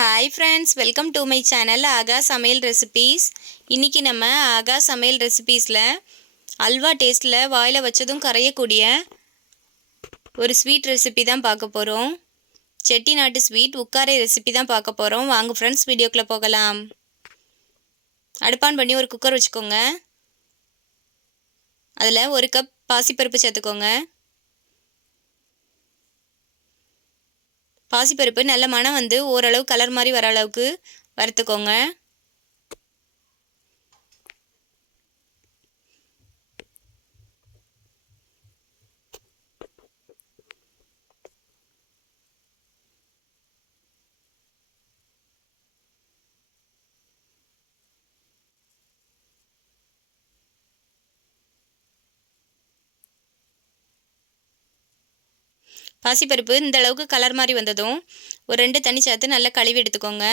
Hi friends welcome to my channel ஆகா சமையல் recipes இன்றைக்கி நம்ம ஆகா சமையல் ரெசிபீஸில் அல்வா டேஸ்ட்டில் வாயில் வச்சதும் கரையக்கூடிய ஒரு ஸ்வீட் ரெசிபி தான் பார்க்க போகிறோம் செட்டிநாட்டு ஸ்வீட் உக்காரை ரெசிபி தான் பார்க்க போகிறோம் வாங்க ஃப்ரெண்ட்ஸ் வீடியோக்குள்ளே போகலாம். அடுப்பான் பண்ணி ஒரு குக்கர் வச்சுக்கோங்க. அதில் ஒரு கப் பாசிப்பருப்பு சேர்த்துக்கோங்க. பாசிப்பருப்பு நல்ல மனம் வந்து ஓரளவு கலர் மாதிரி வர அளவுக்கு வறுத்துக்கோங்க. பாசிப்பருப்பு இந்த அளவுக்கு கலர் மாதிரி வந்ததும் ஒரு ரெண்டு தண்ணி சேர்த்து நல்லா கழுவி எடுத்துக்கோங்க.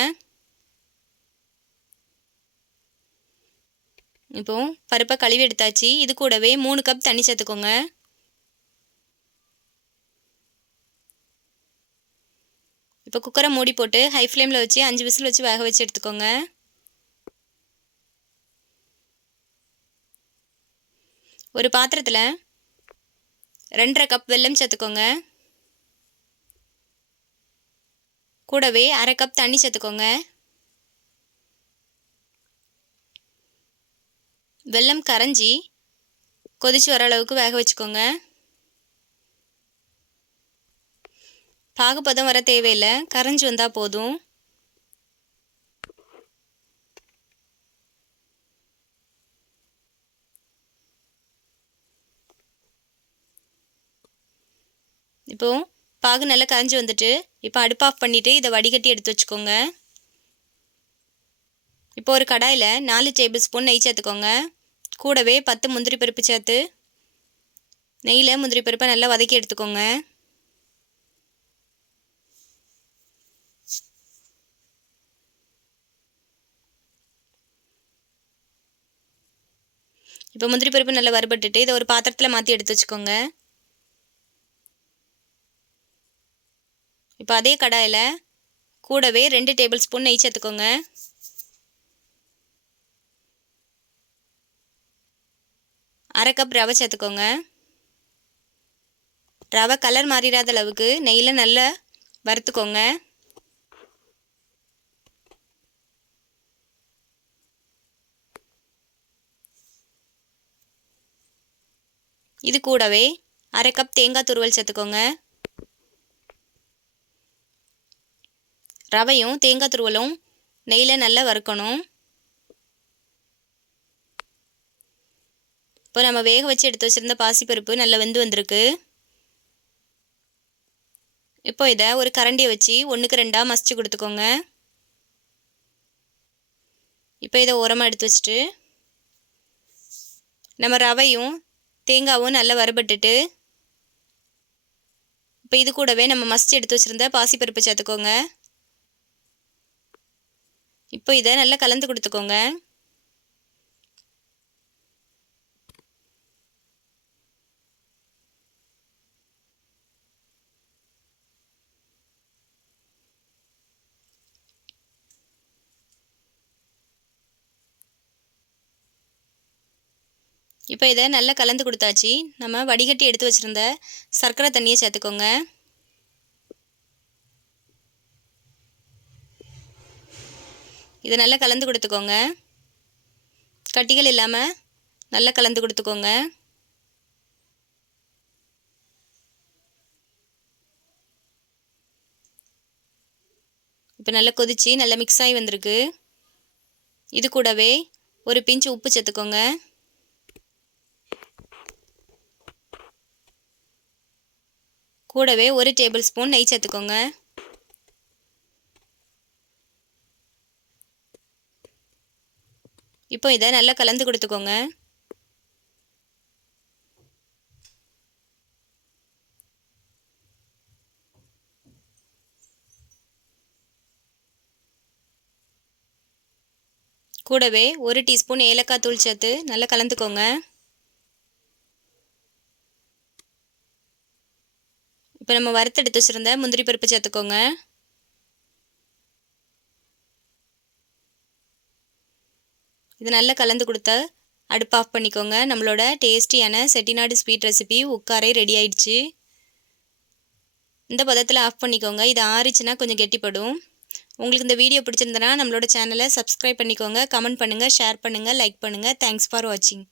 இப்போ பருப்பை கழுவி எடுத்தாச்சு. இது கூடவே மூணு கப் தண்ணி சேர்த்துக்கோங்க. இப்போ குக்கரை மூடி போட்டு ஹை ஃப்ளேமில் வச்சு அஞ்சு விசில் வச்சு வேக வச்சு எடுத்துக்கோங்க. ஒரு பாத்திரத்தில் ரெண்டரை கப் வெல்லம் சேர்த்துக்கோங்க. கூடவே அரை கப் தண்ணி சேர்த்துக்கோங்க. வெல்லம் கரைஞ்சி கொதிச்சு வர அளவுக்கு வேக வச்சுக்கோங்க. பாகுபதம் வர தேவையில்லை. கரைஞ்சி வந்தால் போதும். இப்போது பாகு நல்லா கரைஞ்சி வந்துட்டு இப்போ அடுப்பு ஆஃப் பண்ணிவிட்டு இதை வடிகட்டி எடுத்து வச்சுக்கோங்க. இப்போ ஒரு கடாயில் நாலு டேபிள் ஸ்பூன் நெய் சேர்த்துக்கோங்க. கூடவே பத்து முந்திரி பருப்பு சேர்த்து நெய்யில் முந்திரி பருப்பை நல்லா வதக்கி எடுத்துக்கோங்க. இப்போ முந்திரி பருப்பு நல்லா வறுபட்டுட்டு இதை ஒரு பாத்திரத்தில் மாற்றி எடுத்து வச்சுக்கோங்க. இப்போ அதே கடாயில் கூடவே ரெண்டு டேபிள் ஸ்பூன் நெய் சேர்த்துக்கோங்க. அரை கப் ரவை சேர்த்துக்கோங்க. ரவை கலர் மாறிடாத அளவுக்கு நெய்யில் நல்லா வறுத்துக்கோங்க. இது கூடவே அரை கப் தேங்காய் துருவல் சேர்த்துக்கோங்க. ரவையும் தேங்காய் துருவலும் நெய்யில் நல்லா வறுக்கணும். இப்போ நம்ம வேக வச்சு எடுத்து வச்சுருந்த பாசிப்பருப்பு நல்லா வெந்து வந்திருக்கு. இப்போ இதை ஒரு கரண்டியை வச்சு ஒன்றுக்கு ரெண்டாக மசிச்சு கொடுத்துக்கோங்க. இப்போ இதை உரமாக எடுத்து வச்சுட்டு நம்ம ரவையும் தேங்காவும் நல்லா வறுபட்டுட்டு இப்போ இது கூடவே நம்ம மசிச்சு எடுத்து வச்சுருந்த பாசிப்பருப்பு சேர்த்துக்கோங்க. இப்போ இதை நல்லா கலந்து கொடுத்துக்கோங்க. இப்போ இதை நல்லா கலந்து கொடுத்தாச்சு. நம்ம வடிகட்டி எடுத்து வச்சுருந்த சர்க்கரை தண்ணியை சேர்த்துக்கோங்க. இதை நல்லா கலந்து கொடுத்துக்கோங்க. கட்டிகள் இல்லாமல் நல்லா கலந்து கொடுத்துக்கோங்க. இப்போ நல்லா கொதித்து நல்லா மிக்ஸ் ஆகி வந்திருக்கு. இது கூடவே ஒரு பிஞ்சு உப்பு சேர்த்துக்கோங்க. கூடவே ஒரு டேபிள் ஸ்பூன் நெய் சேர்த்துக்கோங்க. இப்போ இதை நல்லா கலந்து கொடுத்துக்கோங்க. கூடவே ஒரு டீஸ்பூன் ஏலக்காய் தூள் சேர்த்து நல்லா கலந்துக்கோங்க. இப்போ நம்ம வறுத்தெடுத்து வச்சுருந்த முந்திரி பருப்பு சேர்த்துக்கோங்க. இது நல்லா கலந்து கொடுத்தா அடுப்பு ஆஃப் பண்ணிக்கோங்க. நம்மளோட டேஸ்டியான செட்டிநாடு ஸ்வீட் ரெசிபி உட்காரே ரெடி ஆயிடுச்சு. இந்த பதத்தில் ஆஃப் பண்ணிக்கோங்க. இது ஆறிச்சுன்னா கொஞ்சம் கெட்டிப்படும். உங்களுக்கு இந்த வீடியோ பிடிச்சிருந்தனா நம்மளோட சேனலை சப்ஸ்கிரைப் பண்ணிக்கோங்க. கமெண்ட் பண்ணுங்கள் ஷேர் பண்ணுங்கள் லைக் பண்ணுங்கள் தேங்க்ஸ் ஃபார் வாட்சிங்